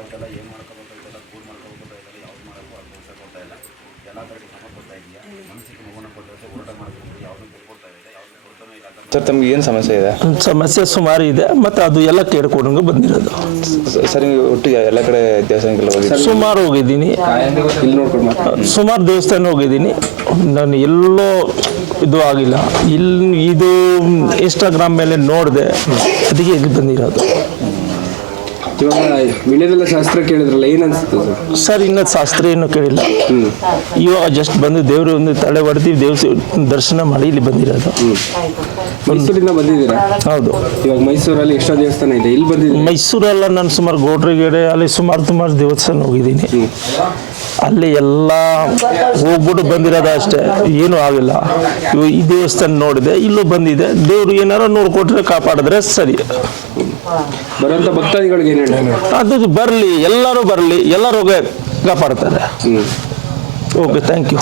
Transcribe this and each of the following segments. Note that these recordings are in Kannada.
ಆಯ್ತಲ್ಲ, ಏನು ಮಾಡ್ಕೋಬೇಕಾಯ್ತಲ್ಲ, ಕೂಲ್ ಮಾಡ್ಕೋಬೇಕಾಯ್ತಲ್ಲ, ಯಾವ್ದು ಮಾಡೋಕ್ಕೂ ಅವಕಾಶ ಕೊಡ್ತಾ ಇಲ್ಲ. ಎಲ್ಲ ಥರಕ್ಕೆ ಶ್ರಮ ಕೊಡ್ತಾ ಇದೆಯಾ, ಮನಸ್ಸಿಗೆ ಮಗುನ ಕೊಟ್ಟರೆ ಹೋರಾಟ ಮಾಡಬೇಕು, ಯಾವುದೂ ಕೊಡ್ತಾ ಇಲ್ಲ, ಯಾವುದು ಕೊಡ್ತಾನೂ ಇಲ್ಲ ಅಂತ. ಸರ್ ತಮ್ಗೆ ಏನು ಸಮಸ್ಯೆ ಇದೆ? ಸಮಸ್ಯೆ ಸುಮಾರು ಇದೆ, ಮತ್ತು ಅದು ಎಲ್ಲ ಕೇಳ್ಕೊಂಡಂಗೆ ಬಂದಿರೋದು. ಸರ್ ನೀವು ಒಟ್ಟಿಗೆ ಎಲ್ಲ ಕಡೆ ದೇವಸ್ಥಾನಕ್ಕೆಲ್ಲ ಹೋಗಿ ಸುಮಾರು ಹೋಗಿದ್ದೀನಿ, ಇಲ್ಲಿ ನೋಡ್ಕೊಂಡು ಸುಮಾರು ದೇವಸ್ಥಾನ ಹೋಗಿದ್ದೀನಿ. ನಾನು ಎಲ್ಲೋ ಇದು ಆಗಿಲ್ಲ. ಇದು ಇನ್ಸ್ಟಾಗ್ರಾಮ್ ಮೇಲೆ ನೋಡಿದೆ, ಅದಕ್ಕೆ ಇಲ್ಲಿ ಬಂದಿರೋದು. ಇವಾಗ ವಿಳ್ಯದೆಲ್ಲ ಶಾಸ್ತ್ರ ಕೇಳಿದ್ರಲ್ಲ, ಏನು ಅನಿಸುತ್ತೆ ಸರ್? ಇನ್ನೂ ಶಾಸ್ತ್ರ ಏನೂ ಕೇಳಿಲ್ಲ. ಇವಾಗ ಜಸ್ಟ್ ಬಂದು ದೇವರು ಒಂದು ತಲೆ ಹೊಡೆದು ದರ್ಶನ ಮಾಡಿ ಇಲ್ಲಿ ಬಂದಿರೋದು. ಮೈಸೂರಿಂದ ಬಂದಿದ್ದೀರಾ? ಹೌದು. ಇವಾಗ ಮೈಸೂರಲ್ಲಿ ಎಷ್ಟೋ ದೇವಸ್ಥಾನ ಇದೆ, ಇಲ್ಲಿ ಬಂದಿದ್ದೀರಾ? ಮೈಸೂರೆಲ್ಲ ನಾನು ಸುಮಾರು ಗೋಡ್ರಿಗೆರೆ ಅಲ್ಲಿ ಸುಮಾರು ದೇವಸ್ಥಾನ ಹೋಗಿದ್ದೀನಿ. ಅಲ್ಲಿ ಎಲ್ಲ ಹೋಗ್ಬಿಟ್ಟು ಬಂದಿರೋದು ಅಷ್ಟೇ, ಏನೂ ಆಗಿಲ್ಲ. ಈ ದೇವಸ್ಥಾನ ನೋಡಿದೆ, ಇಲ್ಲೂ ಬಂದಿದೆ. ದೇವರು ಏನಾರು ನೋಡ್ಕೊಟ್ರೆ ಕಾಪಾಡಿದ್ರೆ ಸರಿ. ಬರುವಂಥ ಭಕ್ತಾದಿಗಳಿಗೆ ಏನು ಹೇಳಿ? ಅದು ಬರಲಿ, ಎಲ್ಲರೂ ಬರಲಿ, ಎಲ್ಲರೂ ಕಾಪಾಡ್ತಾರೆ. Okay, thank you.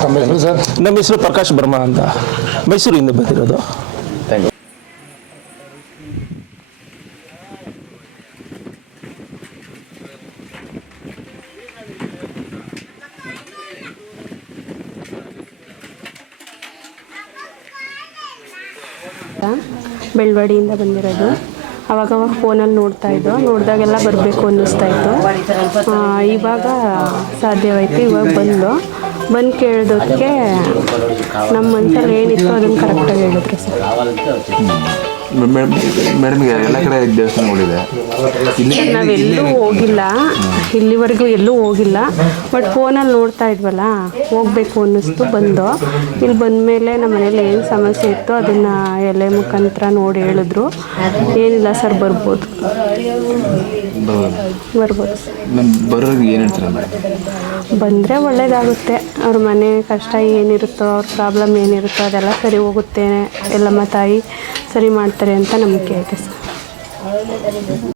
ನಮ್ಮ ಹೆಸರು ಪ್ರಕಾಶ್ ಬರ್ಮಾ ಅಂತ, ಮೈಸೂರಿಂದ ಬಂದಿರೋದು. Thank you. ಬೆಳ್ವಾಡಿಯಿಂದ ಬಂದಿರೋದು. ಅವಾಗ ಫೋನಲ್ಲಿ ನೋಡಿದಾಗೆಲ್ಲ ಬರಬೇಕು ಅನ್ನಿಸ್ತಾ ಇತ್ತು. ಇವಾಗ ಸಾಧ್ಯವಾಯಿತು. ಇವಾಗ ಬಂದು ಕೇಳಿದಕ್ಕೆ ನಮ್ಮ ಮನಸ್ಸಲ್ಲಿ ಏನಿತ್ತು ಅದನ್ನು ಕರೆಕ್ಟಾಗಿ ಹೇಳಿದ್ರು ಸರ್. ಮೇಡಮ್ಗೆ ಎಲ್ಲ ಕಡೆ ದೇವಸ್ಥಾನ ನೋಡಿದೆ, ನಾವೆಲ್ಲೂ ಹೋಗಿಲ್ಲ, ಇಲ್ಲಿವರೆಗೂ ಎಲ್ಲೂ ಹೋಗಿಲ್ಲ. ಬಟ್ ಫೋನಲ್ಲಿ ನೋಡ್ತಾ ಇದ್ವಲ್ಲ, ಹೋಗಬೇಕು ಅನ್ನಿಸ್ತು. ಇಲ್ಲಿ ಬಂದಮೇಲೆ ನಮ್ಮ ಮನೇಲಿ ಏನು ಸಮಸ್ಯೆ ಇತ್ತು ಅದನ್ನು ಎಲೆ ಮುಖಾಂತರ ನೋಡಿ ಹೇಳಿದ್ರು. ಏನಿಲ್ಲ ಸರ್, ಬರ್ಬೋದು. ಬರೋರಿಗೆ ಏನು ಹೇಳ್ತೀರಾ? ಬಂದರೆ ಒಳ್ಳೇದಾಗುತ್ತೆ. ಅವ್ರ ಮನೆ ಕಷ್ಟ ಏನಿರುತ್ತೋ, ಅವ್ರ ಪ್ರಾಬ್ಲಮ್ ಏನಿರುತ್ತೋ ಅದೆಲ್ಲ ಸರಿ ಹೋಗುತ್ತೆ. ಎಲ್ಲಮ್ಮ ತಾಯಿ ಸರಿ ಮಾಡ್ತಾರೆ ಅಂತ ನಂಬಿಕೆ ಐತೆ ಸರ್.